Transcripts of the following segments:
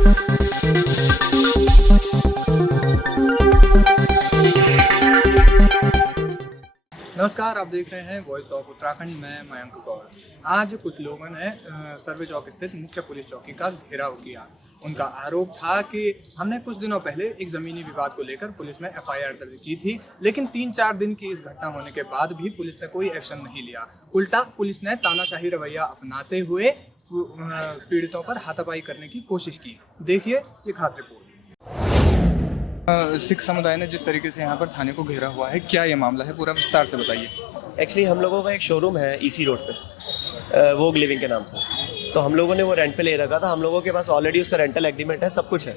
नमस्कार, आप देख रहे हैं वॉइस ऑफ उत्तराखंड में मयंक गौर। आज कुछ लोगों ने सर्वे चौक स्थित मुख्य पुलिस चौकी का घेराव किया। उनका आरोप था कि हमने कुछ दिनों पहले एक ज़मीनी विवाद को लेकर पुलिस में एफआईआर दर्ज की थी, लेकिन 3-4 दिन की इस घटना होने के बाद भी पुलिस ने कोई एक्शन नहीं लिया। उल्टा पुलिस ने तानाशाही रवैया अपनाते हुए पीड़ितों पर हाथापाई करने की कोशिश की। देखिए ये खास रिपोर्ट। सिख समुदाय ने जिस तरीके से यहाँ पर थाने को घेरा हुआ है, क्या ये मामला है, पूरा विस्तार से बताइए। एक्चुअली हम लोगों का एक शोरूम है ईसी रोड पे, वोग लिविंग के नाम से। तो हम लोगों ने वो रेंट पे ले रखा था। हम लोगों के पास ऑलरेडी उसका रेंटल एग्रीमेंट है, सब कुछ है।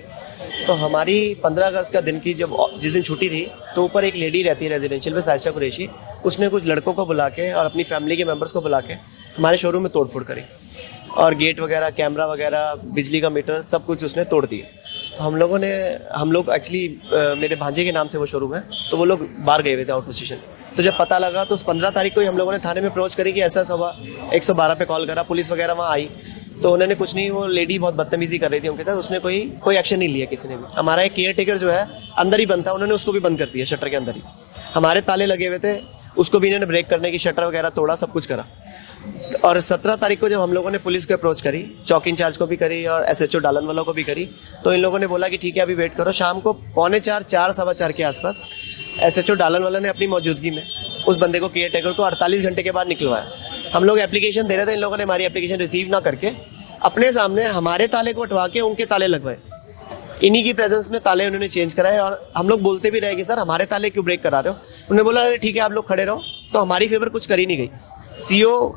तो हमारी 15 अगस्त का दिन की जिस दिन छुट्टी थी, तो ऊपर एक लेडी रहती है रेजिडेंशियल में, सायशा कुरैशी। उसने कुछ लड़कों को बुला के और अपनी फैमिली के मेम्बर्स को बुला के हमारे शोरूम में तोड़फोड़ करी और गेट वगैरह, कैमरा वगैरह, बिजली का मीटर, सब कुछ उसने तोड़ दिए। तो हम लोग एक्चुअली मेरे भांजे के नाम से वो शोरूम है, तो वो लोग बाहर गए हुए थे आउट पोजीशन। तो जब पता लगा तो उस 15 तारीख को ही हम लोगों ने थाने में अप्रोच करी कि ऐसा हुआ। 112 पे कॉल करा, पुलिस वगैरह वहाँ आई, तो उन्होंने कुछ नहीं, वो लेडी बहुत बदतमीजी कर रही थी उनके साथ, उसने कोई एक्शन नहीं लिया किसी ने भी। हमारा एक केयर टेकर जो है अंदर ही बंद था, उन्होंने उसको भी बंद कर दिया शटर के अंदर ही। हमारे ताले लगे हुए थे, उसको भी इन्होंने ब्रेक करने की, शटर वगैरह तोड़ा, सब कुछ करा। और 17 तारीख को जब हम लोगों ने पुलिस को अप्रोच करी, चौकी इंचार्ज को भी करी और एसएचओ डालन वालों को भी करी, तो इन लोगों ने बोला कि ठीक है अभी वेट करो। शाम को 3:45, 4:15 के आसपास एसएचओ डालन वाला ने अपनी मौजूदगी में उस बंदे को, केयर टेकर को 48 घंटे के बाद निकलवाया। हम लोग एप्लीकेशन दे रहे थे, इन लोगों ने हमारी एप्लीकेशन रिसीव ना करके अपने सामने हमारे ताले को हटवा के उनके ताले लगवाए। इन्हीं की प्रेजेंस में ताले उन्होंने चेंज कराए। और हम लोग बोलते भी रहे कि सर हमारे ताले क्यों ब्रेक करा रहे हो। उन्होंने बोला ठीक है आप लोग खड़े रहो। तो हमारी फेवर कुछ करी नहीं गई। सीओ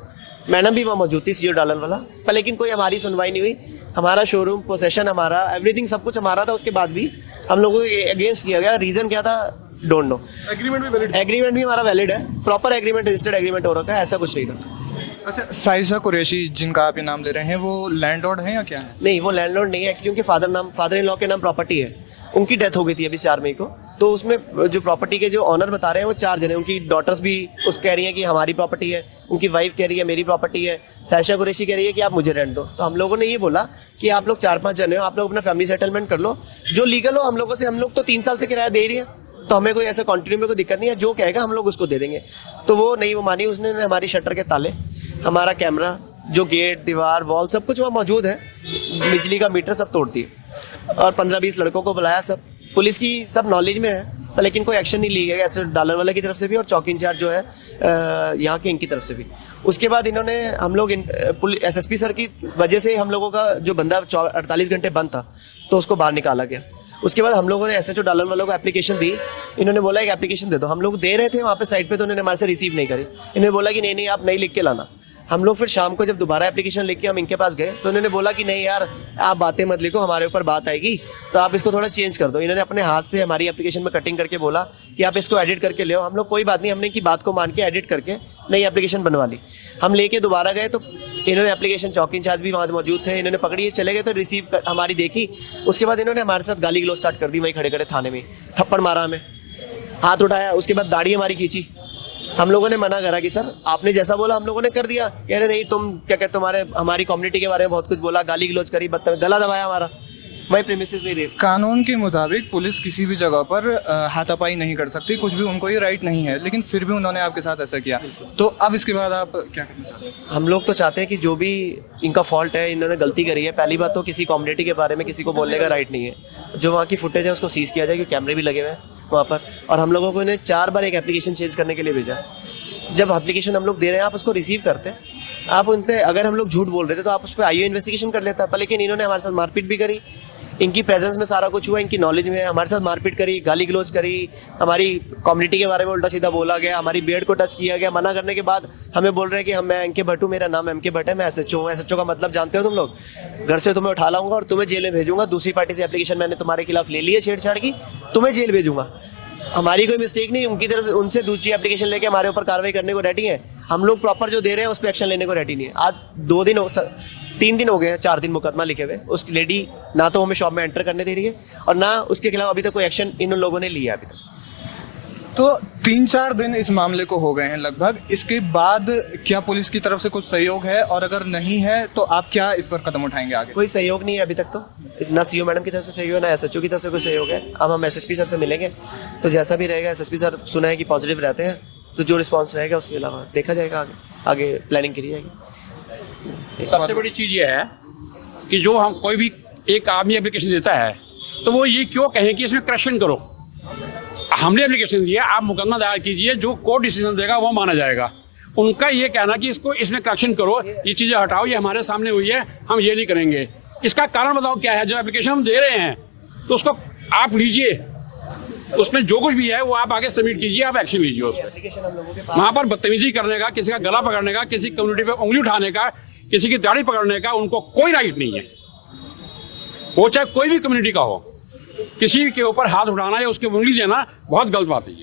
मैडम भी वहाँ मौजूद थी, सीओ डालन वाला, पर लेकिन कोई हमारी सुनवाई नहीं हुई। हमारा शोरूम, पोसेशन हमारा, एवरीथिंग सब कुछ हमारा था। उसके बाद भी हम लोगों के अगेंस्ट किया गया। रीजन क्या था, डोंट नो। एग्रीमेंट भी हमारा वैलिड है, प्रॉपर एग्रीमेंट, रजिस्टर्ड एग्रीमेंट हो रखा है, ऐसा कुछ नहीं था। अच्छा, सायशा कुरैशी जिनका आप ये नाम ले रहे हैं, वो लैंडलॉर्ड हैं या क्या है? नहीं, वो लैंडलॉर्ड नहीं है। एक्चुअली उनके फादर इन लॉ के नाम प्रॉपर्टी है। उनकी डेथ हो गई थी अभी 4 मई को। तो उसमें जो प्रॉपर्टी के जो ऑनर बता रहे हैं वो 4 जने। उनकी डॉटर्स भी उस कह रही हैं कि हमारी प्रॉपर्टी है, उनकी वाइफ कह रही है मेरी प्रॉपर्टी है, सायशा कुरैशी कह रही है कि आप मुझे रेंट दो। तो हम लोगों ने ये बोला कि आप लोग 4-5 जने हो, आप लोग अपना फैमिली सेटलमेंट कर लो, जो लीगल हो। हम लोगों से, हम लोग तो 3 साल से किराया दे ही रहे हैं, तो हमें कोई ऐसा कंटिन्यू में कोई दिक्कत नहीं है। जो कहेगा हम लोग उसको दे देंगे। तो वो नहीं, वो मानी। उसने हमारी शटर के ताले, हमारा कैमरा, जो गेट, दीवार, वॉल, सब कुछ वहाँ मौजूद है, बिजली का मीटर सब तोड़ दिए। और 15-20 लड़कों को बुलाया, सब पुलिस की सब नॉलेज में है, लेकिन कोई एक्शन नहीं लिया गया, ऐसे डालन वाले की तरफ से भी और चौकी इंचार्ज जो है यहाँ के, इनकी तरफ से भी। उसके बाद इन्होंने, हम लोग एसएसपी सर की वजह से हम लोगों का जो बंदा 48 घंटे बंद था, तो उसको बाहर निकाला गया। उसके बाद हम लोगों ने एसएचओ डालन वालों को एप्लीकेशन दी। इन्होंने बोला एक एप्लीकेशन दे दो। हम लोग दे रहे थे वहाँ पे साइड पे, तो उन्होंने हमारे से रिसीव नहीं करी। इन्होंने बोला कि नहीं आप नहीं लिख के लाना। हम लोग फिर शाम को जब दोबारा एप्लीकेशन लिख के हम इनके पास गए, तो इन्होंने बोला कि नहीं यार आप बातें मत लिखो, हमारे ऊपर बात आएगी, तो आप इसको थोड़ा चेंज कर दो। इन्होंने अपने हाथ से हमारी एप्लीकेशन में कटिंग करके बोला कि आप इसको एडिट करके ले आओ। हम लोग कोई बात नहीं, हमने इनकी बात को मान के एडिट करके नई एप्लीकेशन बनवा ली। हम लेके दोबारा गए, तो इन्होंने एप्लीकेशन, चौकी इंचार्ज भी वहाँ मौजूद थे, इन्होंने पकड़ी, चले गए, तो रिसीव हमारी देखी। उसके बाद इन्होंने हमारे साथ गाली गलौज स्टार्ट कर दी। वहीं खड़े खड़े थाने में थप्पड़ मारा, हमें हाथ उठाया। उसके बाद दाढ़ी हमारी खींची। हम लोगों ने मना करा कि सर आपने जैसा बोला हम लोगों ने कर दिया। कह रहे नहीं, तुम क्या कहते, तुम्हारे हमारी कम्युनिटी के बारे में बहुत कुछ बोला, गाली गलौज करी, गला दबाया हमारा, वही प्रीमिसेस में रेप। कानून के मुताबिक पुलिस किसी भी जगह पर हाथापाई नहीं कर सकती, कुछ भी उनको ये राइट नहीं है, लेकिन फिर भी उन्होंने आपके साथ ऐसा किया। तो अब इसके बाद आप क्या करना चाहते हैं? हम लोग तो चाहते हैं कि जो भी इनका फॉल्ट है, इन्होंने गलती करी है, पहली बात तो किसी कम्युनिटी के बारे में किसी को बोलने का राइट नहीं है। जो वहाँ की फुटेज है उसको सीज किया जाए, क्योंकि कैमरे भी लगे हुए हैं वहाँ पर। और हम लोगों को इन्हें 4 बार एक एप्लीकेशन चेंज करने के लिए भेजा। जब एप्लीकेशन हम लोग दे रहे हैं, आप उसको रिसीव करते हैं, आप उन पर, अगर हम लोग झूठ बोल रहे थे तो आप उस पर आईओ इन्वेस्टिगेशन कर लेता। पर लेकिन इन्होंने हमारे साथ मारपीट भी करी। इनकी प्रेजेंस में सारा कुछ हुआ, इनकी नॉलेज में हमारे साथ मारपीट करी, गाली गलौज करी, हमारी कम्युनिटी के बारे में उल्टा सीधा बोला गया, हमारी बेड को टच किया गया। मना करने के बाद हमें बोल रहे हैं कि मैं एमके भट्ट हूँ, मेरा नाम एमके भट्ट है, मैं एसएचओ हूँ। एसएचओ का मतलब जानते हो तुम लोग? घर से तुम्हें उठा लाऊंगा और तुम्हें जेल में भेजूंगा। दूसरी पार्टी से एप्लीकेशन मैंने तुम्हारे खिलाफ ले ली है छेड़छाड़ की, तुम्हें जेल भेजूंगा। हमारी कोई मिस्टेक नहीं, उनकी तरफ से, उनसे दूसरी एप्लीकेशन लेके हमारे ऊपर कार्रवाई करने को रेडी है। हम लोग प्रॉपर जो दे रहे हैं उस पर एक्शन लेने को रेडी नहीं है। आज 3 दिन हो गए हैं, 4 दिन मुकदमा लिखे हुए। उस लेडी ना तो हमें शॉप में एंटर करने दे रही है और ना उसके खिलाफ अभी तक कोई एक्शन इन लोगों ने लिया अभी तक। तो 3-4 दिन इस मामले को हो गए हैं लगभग, इसके बाद क्या पुलिस की तरफ से कुछ सहयोग है, और अगर नहीं है तो आप क्या इस पर कदम उठाएंगे आगे? कोई सहयोग नहीं है अभी तक, तो ना सीओ मैडम की तरफ से सहयोग है, ना एसएचओ की तरफ से कोई सहयोग है। अब हम एसएसपी सर से मिलेंगे, तो जैसा भी रहेगा, एसएसपी सर सुना है कि पॉजिटिव रहते हैं, तो जो रिस्पॉन्स रहेगा उसके अलावा देखा जाएगा, आगे प्लानिंग करी जाएगी। सबसे बड़ी चीज़ ये है कि जो हम कोई भी एक आदमी एप्लीकेशन देता है तो वो ये क्यों कहें कि इसमें करेक्शन करो। हमने एप्लीकेशन दिया, आप मुकदमा दायर कीजिए, जो कोर्ट डिसीजन देगा वो माना जाएगा। उनका ये कहना कि इसको इसमें करेक्शन करो, ये चीज़ें हटाओ, ये हमारे सामने हुई है, हम ये नहीं करेंगे। इसका कारण बताओ क्या है? जो एप्लीकेशन हम दे रहे हैं तो उसको आप लीजिए, उसमें जो कुछ भी है वो आप आगे सबमिट कीजिए, आप एक्शन लीजिए उस पर। वहाँ पर बदतमीजी करने का, किसी का गला पकड़ने का, किसी कम्युनिटी पे उंगली उठाने का, किसी की दाढ़ी पकड़ने का उनको कोई राइट नहीं है। वो चाहे कोई भी कम्युनिटी का हो, किसी के ऊपर हाथ उठाना या उसकी उंगली देना बहुत गलत बात है।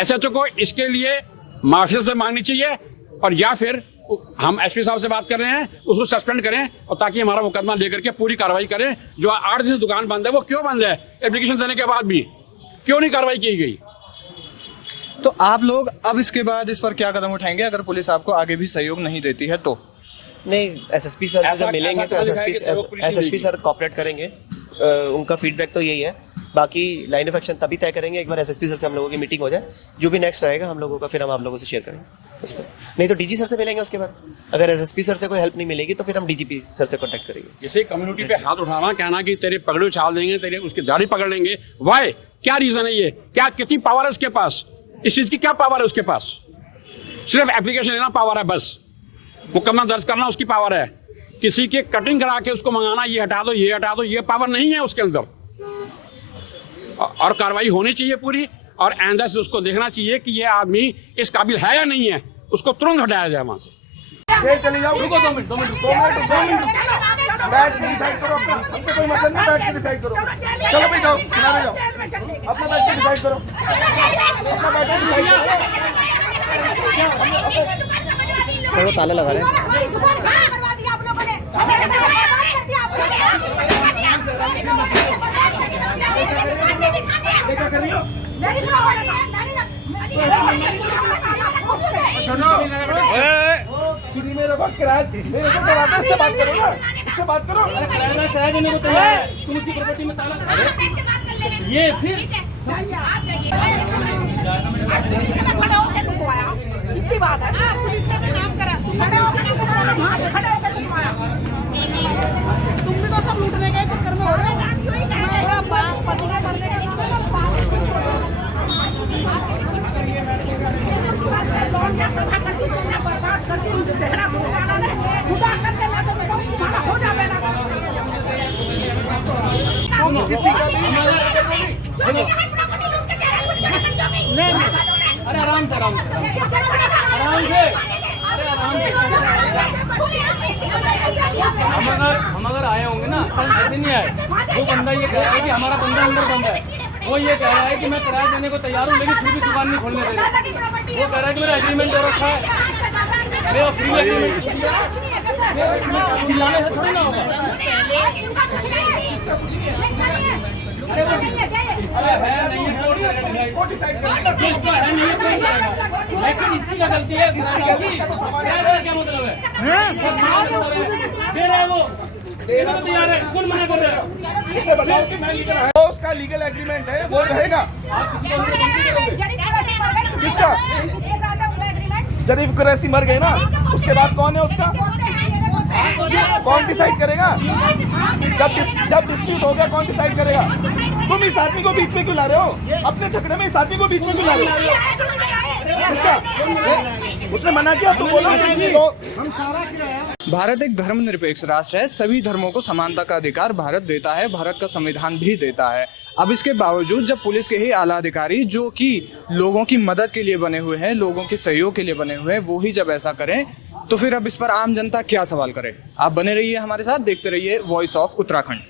एसएचओ को इसके लिए माफी से मांगनी चाहिए, और या फिर हम एसपी साहब से बात कर रहे हैं, उसको सस्पेंड करें, और ताकि हमारा मुकदमा लेकर के पूरी कार्रवाई करें। जो 8 दिन से दुकान बंद है वो क्यों बंद है? एप्लीकेशन देने के बाद भी क्यों नहीं कार्रवाई की गई? तो आप लोग अब इसके बाद इस पर क्या कदम उठाएंगे अगर पुलिस आपको आगे भी सहयोग नहीं देती है तो? नहीं, एसएसपी सर से जब मिलेंगे तो एसएसपी सर कोऑपरेट करेंगे, उनका फीडबैक तो यही है। बाकी लाइन ऑफ एक्शन तभी तय करेंगे एक बार एसएसपी सर से हम लोगों की मीटिंग हो जाए, जो भी नेक्स्ट रहेगा हम लोगों का फिर हम आप लोगों से शेयर करेंगे उसको। नहीं तो डीजी सर से मिलेंगे उसके बाद। अगर एसएसपी सर से कोई हेल्प नहीं मिलेगी तो फिर हम डीजीपी सर से कॉन्टैक्ट करेंगे। किसी कम्युनिटी पे हाथ उठाना, कहना कि तेरे पगड़े उछाल देंगे, तेरे उसकी दाढ़ी पकड़ लेंगे, वाई? क्या रीजन है ये? क्या कितनी पावर है उसके पास? इस चीज की क्या पावर है उसके पास? सिर्फ एप्लीकेशन लेना पावर है, बस मुकदमा दर्ज करना उसकी पावर है। किसी के कटिंग करा के उसको मंगाना, ये हटा दो, ये हटा दो, ये पावर नहीं है उसके अंदर। और कार्रवाई होनी चाहिए पूरी, और आइंदा से उसको देखना चाहिए कि ये आदमी इस काबिल है या नहीं है, उसको तुरंत हटाया जाए वहां से। चली जाओ, रुको 2 मिनट, बैठ के डिसाइड करो अपना, हमसे कोई मतलब नहीं, बैठ के डिसाइड करो। चलो भाई जाओ, किनारे जाओ, अपना बैठ के डिसाइड करो, अपना बैठ के डिसाइड करो। सर वो ताला लगा रहे हैं। क्या कर रही हो? चुरी मेरे वक्त किराया मेरे से कराता, इससे बात करो ना, इससे बात करो। किराया देने को तैयार है, तुम उसकी प्रॉपर्टी में ताला ये फिर सीधी बात है ना, पुलिस ने काम करा, तुम खड़े होकर तुम भी तो सब लूटने के चक्कर में हो रहे हो। पति का मरने का बर्बाद कर दी, चेहरा हो जावे ना किसी का भी अरे आराम से आराम से हम अगर आए होंगे ना, ऐसे नहीं आए। वो बंदा ये कह रहा है कि हमारा बंदा अंदर बंद है, वो ये कह रहा है कि मैं किराया देने को तैयार हूँ, लेकिन फिर भी दुकान नहीं खोलने दे रहे। वो कह रहा है कि मेरा एग्रीमेंट हो रखा है, मेरा फ्री एग्रीमेंट। चिल्लाने से थोड़ी ना होगा। लेकिन इसकी क्या गलती है? क्या मतलब है? वो तैयार है, कौन मना कर रहा है? इससे बताओ कि मैं लीगल है, उसका लीगल एग्रीमेंट है, वो रहेगा। किसका? जरीफ कुरैशी मर गए ना, उसके बाद कौन है उसका? कौन डिसाइड करेगा? जब डिस्प्यूट हो गया कौन डिसाइड करेगा? तुम इस आदमी को बीच में क्यों ला रहे हो? अपने झगड़े में इस आदमी को बीच में क्यों ला रहे हो? किसका? उसने मना किया, तुम बोलो भारत एक धर्मनिरपेक्ष राष्ट्र है, सभी धर्मों को समानता का अधिकार भारत देता है, भारत का संविधान भी देता है। अब इसके बावजूद जब पुलिस के ही आला अधिकारी जो कि लोगों की मदद के लिए बने हुए हैं, लोगों के सहयोग के लिए बने हुए हैं, वो ही जब ऐसा करें तो फिर अब इस पर आम जनता क्या सवाल करे? आप बने रहिए हमारे साथ, देखते रहिए वॉइस ऑफ उत्तराखंड।